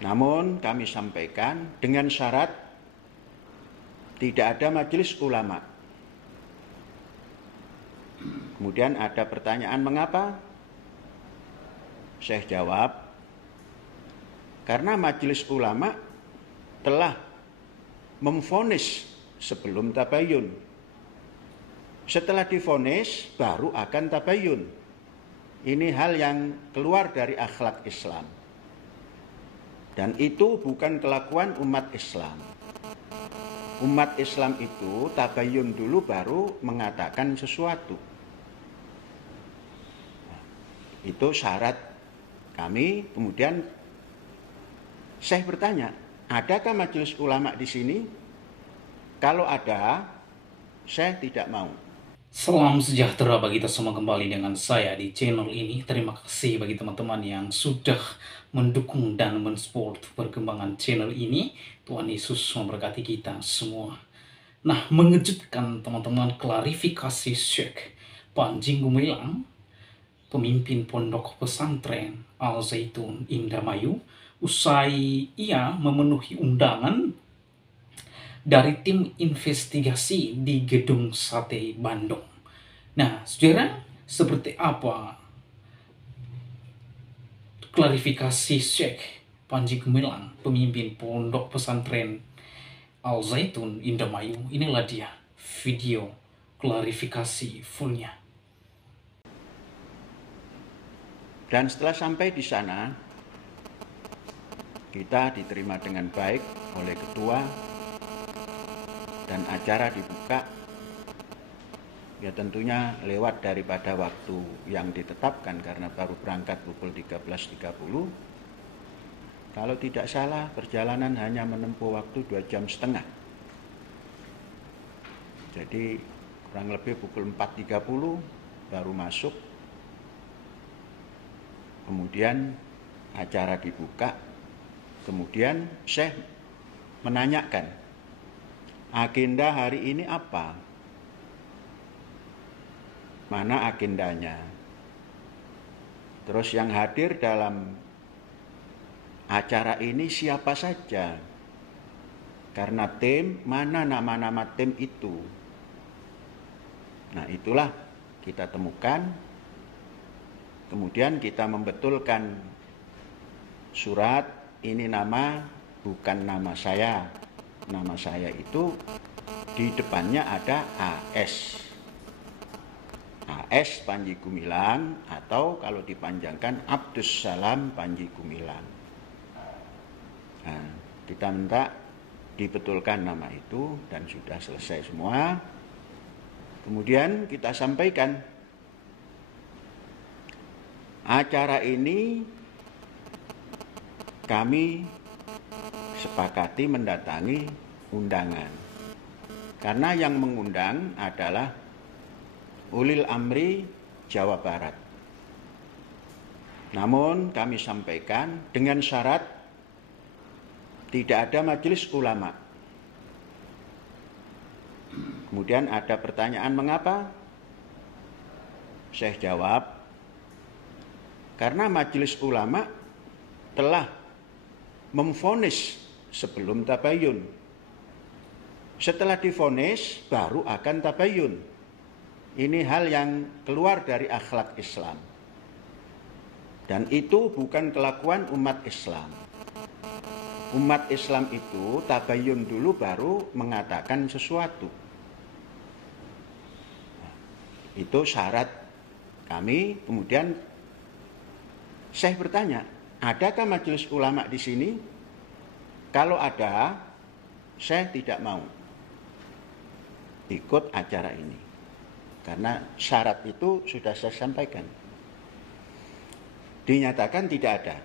Namun kami sampaikan dengan syarat tidak ada majelis ulama. Kemudian ada pertanyaan mengapa? Saya jawab, karena majelis ulama telah memvonis sebelum tabayun. Setelah divonis baru akan tabayun. Ini hal yang keluar dari akhlak Islam. Dan itu bukan kelakuan umat Islam. Umat Islam itu tabayun dulu baru mengatakan sesuatu. Itu syarat kami. Kemudian saya bertanya, adakah majelis ulama di sini? Kalau ada, saya tidak mau. Salam sejahtera bagi kita semua, kembali dengan saya di channel ini. Terima kasih bagi teman-teman yang sudah mendukung dan mensupport perkembangan channel ini. Tuhan Yesus memberkati kita semua. Nah, mengejutkan teman-teman, klarifikasi Syekh Panji Gumilang, pemimpin pondok pesantren Al Zaitun Indramayu, usai ia memenuhi undangan dari tim investigasi di Gedung Sate Bandung. Nah, saudara, seperti apa klarifikasi Syekh Panji Gumilang, pemimpin pondok pesantren Al Zaitun Indramayu? Inilah dia video klarifikasi fullnya. Dan setelah sampai di sana, kita diterima dengan baik oleh ketua dan acara dibuka. Ya tentunya lewat daripada waktu yang ditetapkan karena baru berangkat pukul 13.30. Kalau tidak salah perjalanan hanya menempuh waktu 2,5 jam. Jadi kurang lebih pukul 4.30 baru masuk. Kemudian acara dibuka. Kemudian Syekh menanyakan, agenda hari ini apa? Mana agendanya? Terus yang hadir dalam acara ini siapa saja? Karena tim, mana nama-nama tim itu? Nah, itulah kita temukan. Kemudian kita membetulkan surat, ini nama bukan nama saya. Nama saya itu di depannya ada AS. AS Panji Gumilang, atau kalau dipanjangkan Abdus Salam Panji Gumilang. Nah, kita minta dibetulkan nama itu dan sudah selesai semua. Kemudian kita sampaikan, acara ini kami sepakati mendatangi undangan. Karena yang mengundang adalah Ulil Amri Jawa Barat. Namun kami sampaikan dengan syarat tidak ada majelis ulama. Kemudian ada pertanyaan mengapa? Saya jawab, karena majelis ulama telah memvonis sebelum tabayun. Setelah divonis baru akan tabayun. Ini hal yang keluar dari akhlak Islam. Dan itu bukan kelakuan umat Islam. Umat Islam itu tabayun dulu baru mengatakan sesuatu. Itu syarat kami. Kemudian saya bertanya, adakah majelis ulama di sini? Kalau ada, saya tidak mau ikut acara ini. Karena syarat itu sudah saya sampaikan. Dinyatakan tidak ada.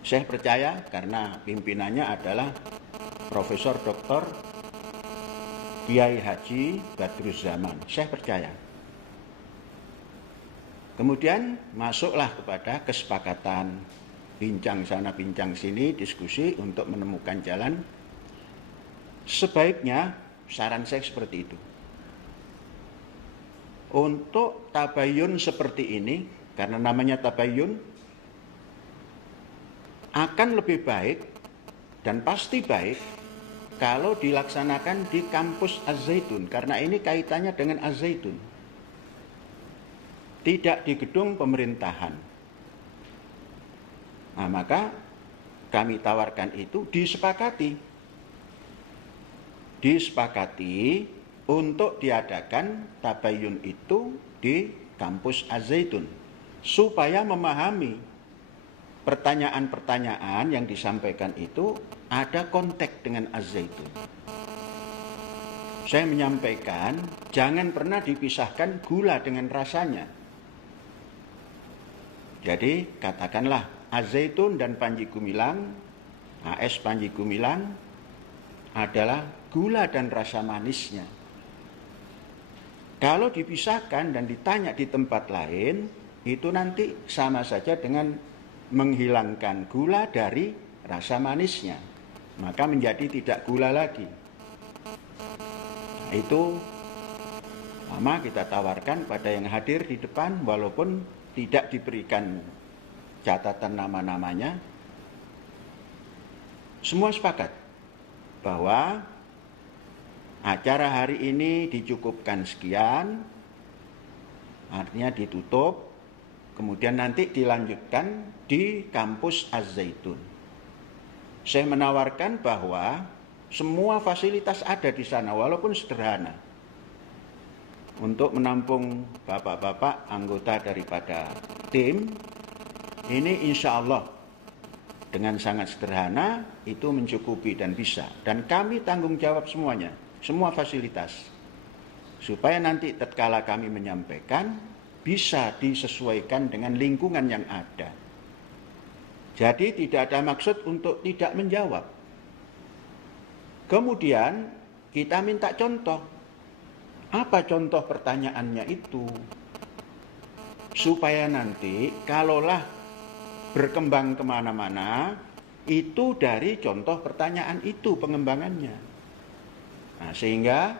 Saya percaya karena pimpinannya adalah Profesor Dr. Kiai Haji Badruzzaman. Saya percaya. Kemudian masuklah kepada kesepakatan, bincang sana bincang sini, diskusi untuk menemukan jalan. Sebaiknya saran saya seperti itu. Untuk tabayun seperti ini, karena namanya tabayun, akan lebih baik dan pasti baik kalau dilaksanakan di kampus Az-Zaitun, karena ini kaitannya dengan Az-Zaitun, tidak di gedung pemerintahan. Nah, maka kami tawarkan itu disepakati untuk diadakan tabayun itu di kampus Az-Zaitun, supaya memahami pertanyaan-pertanyaan yang disampaikan itu ada konteks dengan Az-Zaitun. Saya menyampaikan jangan pernah dipisahkan gula dengan rasanya. Jadi katakanlah Az-Zaitun dan Panji Gumilang, AS Panji Gumilang adalah gula dan rasa manisnya. Kalau dipisahkan dan ditanya di tempat lain, itu nanti sama saja dengan menghilangkan gula dari rasa manisnya. Maka menjadi tidak gula lagi. Nah, itu sama kita tawarkan pada yang hadir di depan, walaupun tidak diberikan catatan nama-namanya. Semua sepakat bahwa acara hari ini dicukupkan sekian, artinya ditutup, kemudian nanti dilanjutkan di kampus Az-Zaitun. Saya menawarkan bahwa semua fasilitas ada di sana, walaupun sederhana, untuk menampung bapak-bapak anggota daripada tim. Ini insya Allah dengan sangat sederhana itu mencukupi dan bisa. Dan kami tanggung jawab semuanya, semua fasilitas, supaya nanti tatkala kami menyampaikan bisa disesuaikan dengan lingkungan yang ada. Jadi tidak ada maksud untuk tidak menjawab. Kemudian kita minta contoh. Apa contoh pertanyaannya itu? Supaya nanti kalaulah berkembang kemana-mana, itu dari contoh pertanyaan itu pengembangannya. Nah, sehingga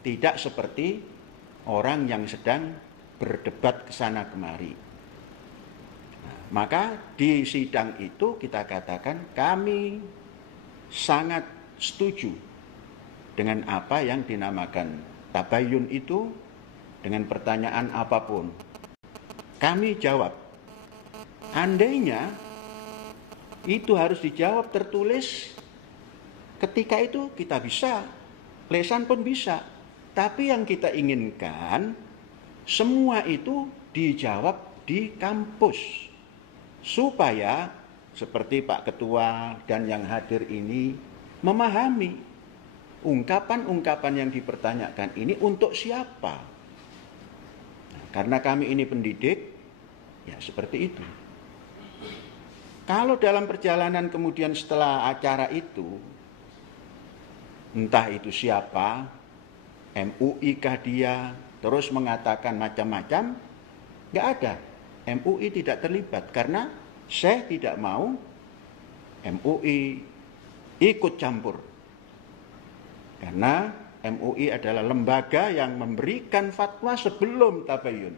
tidak seperti orang yang sedang berdebat kesana kemari. Nah, maka di sidang itu kita katakan kami sangat setuju dengan apa yang dinamakan tabayun itu, dengan pertanyaan apapun. Kami jawab. Andainya itu harus dijawab tertulis, ketika itu kita bisa, lesan pun bisa. Tapi yang kita inginkan, semua itu dijawab di kampus. Supaya seperti Pak Ketua dan yang hadir ini memahami ungkapan-ungkapan yang dipertanyakan ini untuk siapa. Nah, karena kami ini pendidik, ya seperti itu. Kalau dalam perjalanan kemudian setelah acara itu, entah itu siapa, MUI kah dia, terus mengatakan macam-macam, nggak ada. MUI tidak terlibat karena saya tidak mau MUI ikut campur. Karena MUI adalah lembaga yang memberikan fatwa sebelum tabayun,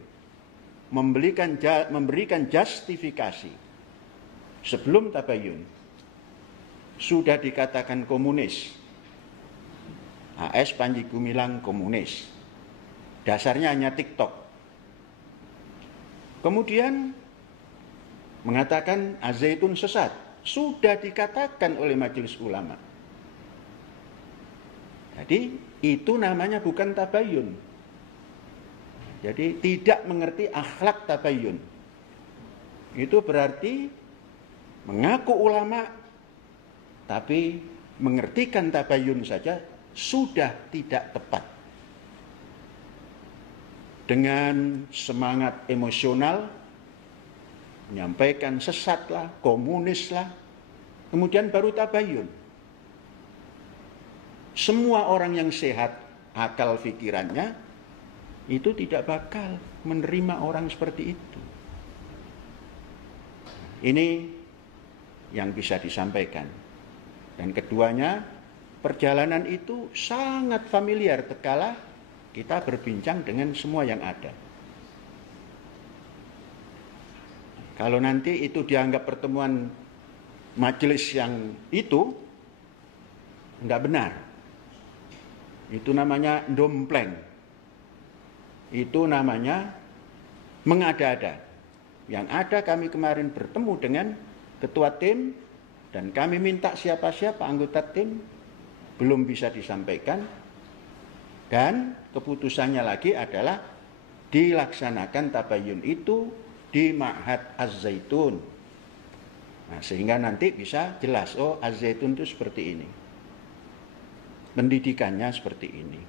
memberikan justifikasi sebelum tabayun. Sudah dikatakan komunis, AS Panji Gumilang komunis, dasarnya hanya TikTok. Kemudian mengatakan Az-Zaitun sesat, sudah dikatakan oleh Majelis Ulama. Jadi itu namanya bukan tabayun. Jadi tidak mengerti akhlak tabayun. Itu berarti mengaku ulama, tapi mengertikan tabayun saja sudah tidak tepat. Dengan semangat emosional, menyampaikan sesatlah, komunislah, kemudian baru tabayun. Semua orang yang sehat akal pikirannya itu tidak bakal menerima orang seperti itu. Ini yang bisa disampaikan. Dan keduanya, perjalanan itu sangat familiar tatkala kita berbincang dengan semua yang ada. Kalau nanti itu dianggap pertemuan majelis yang itu enggak benar. Itu namanya dompleng. Itu namanya mengada-ada. Yang ada kami kemarin bertemu dengan ketua tim dan kami minta siapa-siapa anggota tim, belum bisa disampaikan, dan keputusannya lagi adalah dilaksanakan tabayun itu di Ma'had Az-Zaitun. Nah, sehingga nanti bisa jelas, oh Az-Zaitun itu seperti ini, pendidikannya seperti ini,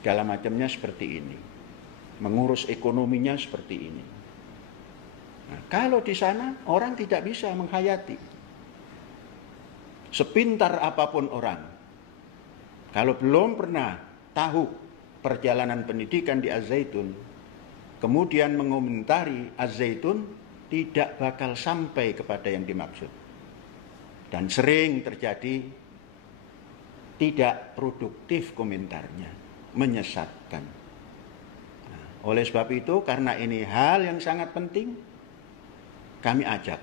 segala macamnya seperti ini, mengurus ekonominya seperti ini. Nah, kalau di sana orang tidak bisa menghayati, sepintar apapun orang, kalau belum pernah tahu perjalanan pendidikan di Az-Zaitun, kemudian mengomentari Az-Zaitun, tidak bakal sampai kepada yang dimaksud. Dan sering terjadi tidak produktif komentarnya, menyesatkan. Nah, oleh sebab itu, karena ini hal yang sangat penting, kami ajak.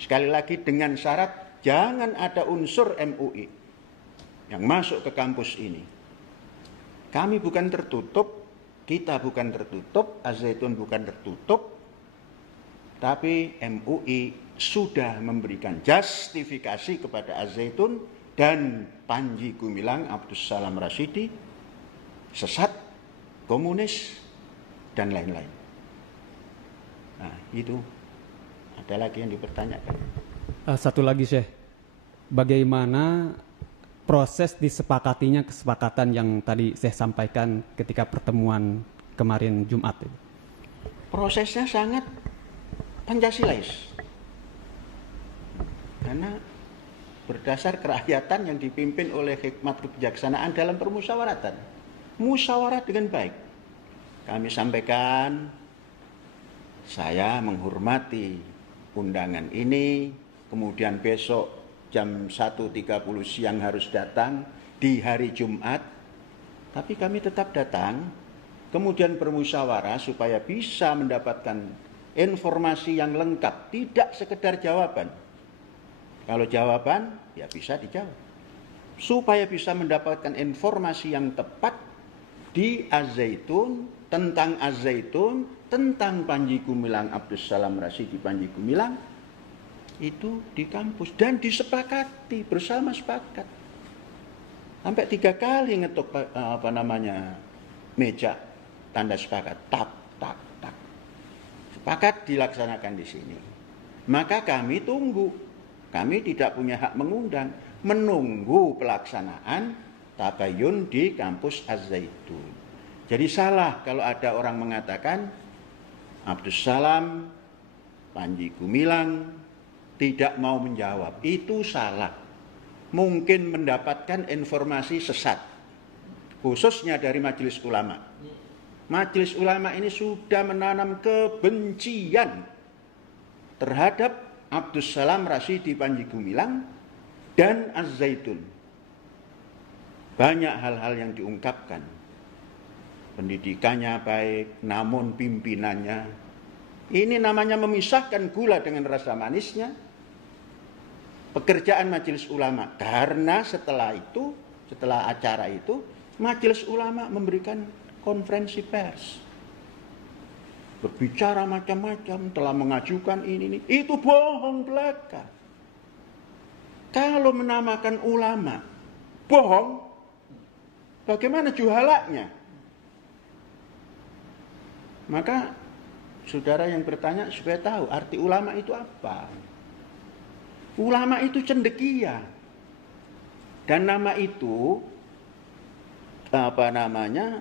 Sekali lagi dengan syarat jangan ada unsur MUI yang masuk ke kampus ini. Kami bukan tertutup, kita bukan tertutup, Az-Zaitun bukan tertutup, tapi MUI sudah memberikan justifikasi kepada Az-Zaitun dan Panji Gumilang Abdus Salam Rasyidi sesat, komunis, dan lain-lain. Nah, itu. Ada lagi yang dipertanyakan? Satu lagi, Syekh. Bagaimana proses disepakatinya kesepakatan yang tadi saya sampaikan ketika pertemuan kemarin Jumat? Prosesnya sangat Pancasilais. Karena berdasar kerakyatan yang dipimpin oleh hikmat kebijaksanaan dalam permusyawaratan. Musyawarah dengan baik. Kami sampaikan, saya menghormati undangan ini, kemudian besok jam 1.30 siang harus datang di hari Jumat, tapi kami tetap datang, kemudian bermusyawarah supaya bisa mendapatkan informasi yang lengkap, tidak sekedar jawaban. Kalau jawaban, ya bisa dijawab. Supaya bisa mendapatkan informasi yang tepat di Az-Zaitun, tentang Az-Zaitun, tentang Panji Gumilang Abdus Salam Rasyidi Panji Gumilang, itu di kampus dan disepakati bersama sepakat. Sampai 3 kali ngetuk meja tanda sepakat, tak. Sepakat dilaksanakan di sini. Maka kami tunggu. Kami tidak punya hak mengundang, menunggu pelaksanaan tabayun di kampus Az-Zaitun. Jadi salah kalau ada orang mengatakan Abdus Salam Panji Gumilang tidak mau menjawab. Itu salah. Mungkin mendapatkan informasi sesat, khususnya dari Majelis Ulama. Majelis Ulama ini sudah menanam kebencian terhadap Abdus Salam Rasyidi Panji Gumilang dan Az-Zaitun. Banyak hal-hal yang diungkapkan. Pendidikannya baik, namun pimpinannya, ini namanya memisahkan gula dengan rasa manisnya. Pekerjaan Majelis Ulama, karena setelah acara itu, Majelis Ulama memberikan konferensi pers, berbicara macam-macam, telah mengajukan ini, itu bohong belaka. Kalau menamakan ulama bohong, bagaimana juhalanya? Maka saudara yang bertanya supaya tahu arti ulama itu apa. Ulama itu cendekia. Dan nama itu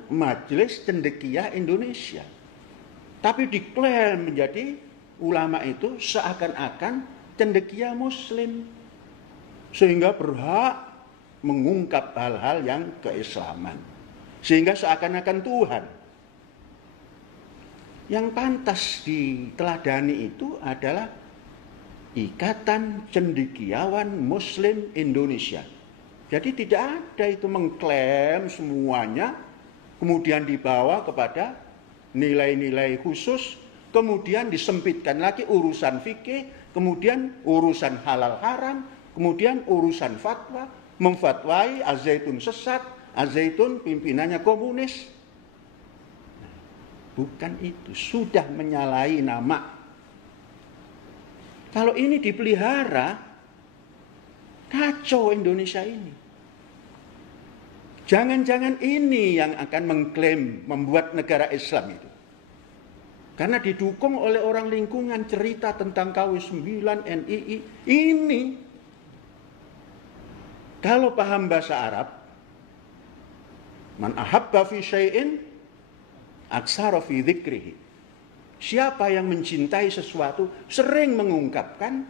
Majelis Cendekia Indonesia. Tapi diklaim menjadi ulama itu seakan-akan cendekia muslim. Sehingga berhak mengungkap hal-hal yang keislaman. Sehingga seakan-akan Tuhan. Yang pantas diteladani itu adalah Ikatan Cendekiawan Muslim Indonesia. Jadi tidak ada itu mengklaim semuanya, kemudian dibawa kepada nilai-nilai khusus kemudian disempitkan lagi urusan fikih, kemudian urusan halal haram, kemudian urusan fatwa, memfatwai Al-Zaitun sesat, Al-Zaitun pimpinannya komunis. Bukan itu, sudah menyalahi nama. Kalau ini dipelihara, kacau Indonesia ini. Jangan-jangan ini yang akan mengklaim membuat negara Islam itu. Karena didukung oleh orang lingkungan cerita tentang KW9, NII. Ini, kalau paham bahasa Arab, man ahabba fi syai'in aksara fi dzikrihi. Siapa yang mencintai sesuatu sering mengungkapkan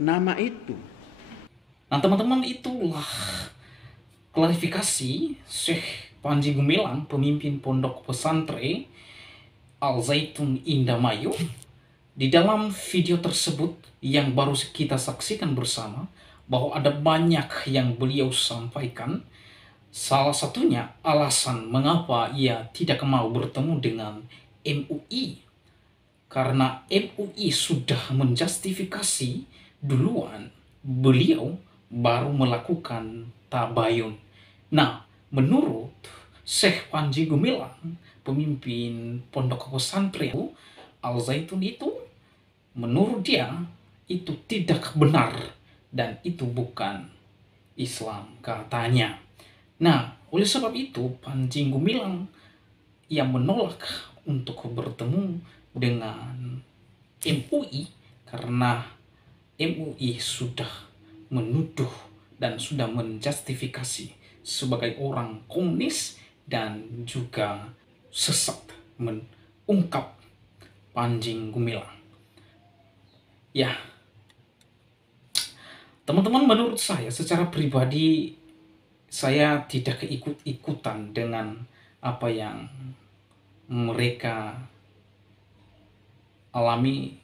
nama itu. Nah teman-teman, itulah klarifikasi Syekh Panji Gumilang, pemimpin pondok pesantren Al-Zaitun Indramayu. Di dalam video tersebut yang baru kita saksikan bersama, bahwa ada banyak yang beliau sampaikan. Salah satunya alasan mengapa ia tidak mau bertemu dengan MUI. Karena MUI sudah menjustifikasi duluan, beliau baru melakukan tabayun. Nah, menurut Syekh Panji Gumilang, pemimpin pondok pesantren Al-Zaitun itu, menurut dia itu tidak benar dan itu bukan Islam, katanya. Nah, oleh sebab itu Panji Gumilang yang menolak untuk bertemu dengan MUI karena MUI sudah menuduh dan sudah menjustifikasi sebagai orang komunis dan juga sesat, mengungkap Panji Gumilang. Ya, teman-teman, menurut saya secara pribadi saya tidak ikut-ikutan dengan apa yang mereka alami.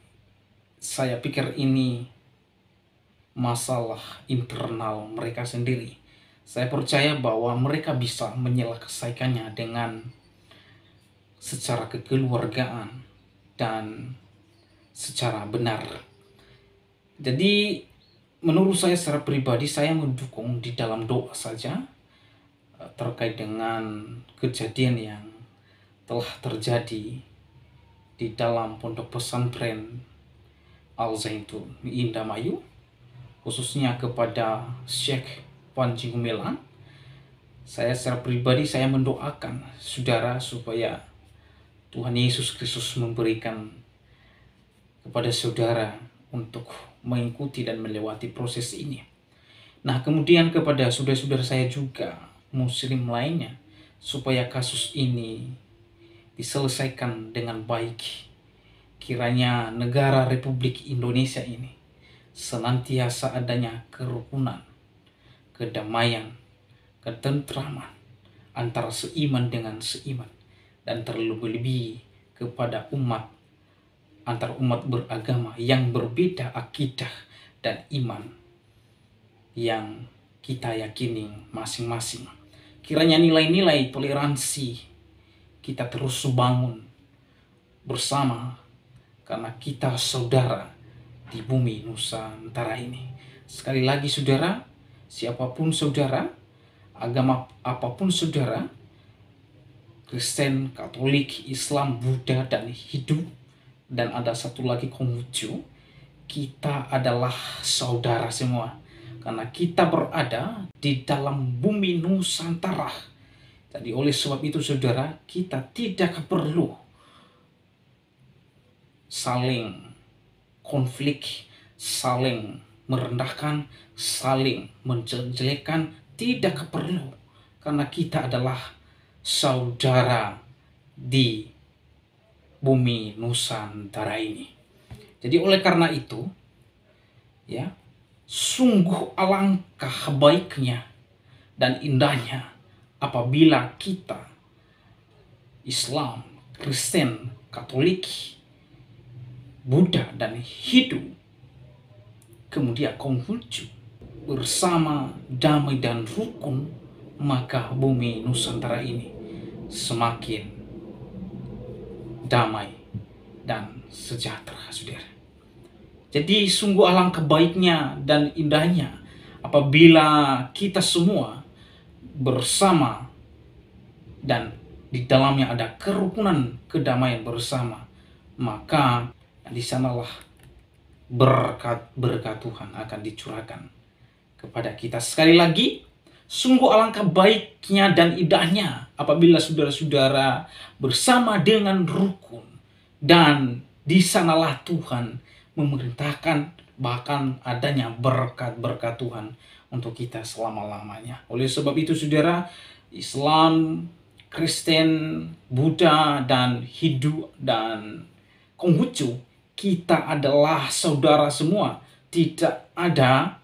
Saya pikir ini masalah internal mereka sendiri. Saya percaya bahwa mereka bisa menyelesaikannya dengan secara kekeluargaan dan secara benar. Jadi menurut saya secara pribadi, saya mendukung di dalam doa saja terkait dengan kejadian yang telah terjadi di dalam pondok pesantren Al-Zaitun Indramayu, khususnya kepada Syekh Panji Gumilang. Saya secara pribadi saya mendoakan saudara supaya Tuhan Yesus Kristus memberikan kepada saudara untuk mengikuti dan melewati proses ini. Nah, kemudian kepada saudara-saudara saya juga muslim lainnya, supaya kasus ini diselesaikan dengan baik. Kiranya negara Republik Indonesia ini senantiasa adanya kerukunan, kedamaian, ketentraman antara seiman dengan seiman, dan terlebih-lebih kepada umat, antar umat beragama yang berbeda akidah dan iman yang kita yakini masing-masing. Kiranya nilai-nilai toleransi kita terus bangun bersama, karena kita saudara di bumi Nusantara ini. Sekali lagi saudara, siapapun saudara, agama apapun saudara, Kristen, Katolik, Islam, Buddha, dan Hindu, dan ada satu lagi Konghucu, kita adalah saudara semua. Karena kita berada di dalam bumi Nusantara. Jadi oleh sebab itu saudara, kita tidak perlu saling konflik, saling merendahkan, saling menjelekkan, tidak perlu. Karena kita adalah saudara di bumi Nusantara ini. Jadi oleh karena itu, ya, sungguh alangkah baiknya dan indahnya apabila kita Islam, Kristen, Katolik, Buddha, dan Hindu, kemudian Konghucu, bersama damai dan rukun, maka bumi Nusantara ini semakin damai dan sejahtera, saudara. Jadi sungguh alangkah baiknya dan indahnya apabila kita semua bersama dan di dalamnya ada kerukunan kedamaian bersama, maka di sanalah berkat Tuhan akan dicurahkan kepada kita. Sekali lagi, sungguh alangkah baiknya dan indahnya apabila saudara-saudara bersama dengan rukun, dan di sanalah Tuhan memerintahkan bahkan adanya berkat-berkat Tuhan untuk kita selama-lamanya. Oleh sebab itu, saudara, Islam, Kristen, Buddha, dan Hindu, dan Konghucu, kita adalah saudara semua. Tidak ada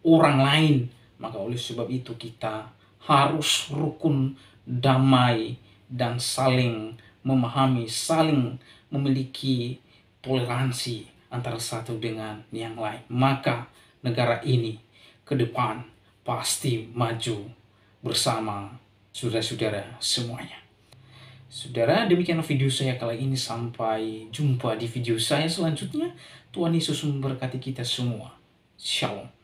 orang lain. Maka oleh sebab itu kita harus rukun, damai, dan saling memahami, saling memiliki toleransi antara satu dengan yang lain. Maka negara ini ke depan pasti maju bersama saudara-saudara semuanya. Saudara, demikian video saya kali ini. Sampai jumpa di video saya selanjutnya. Tuhan Yesus memberkati kita semua. Shalom.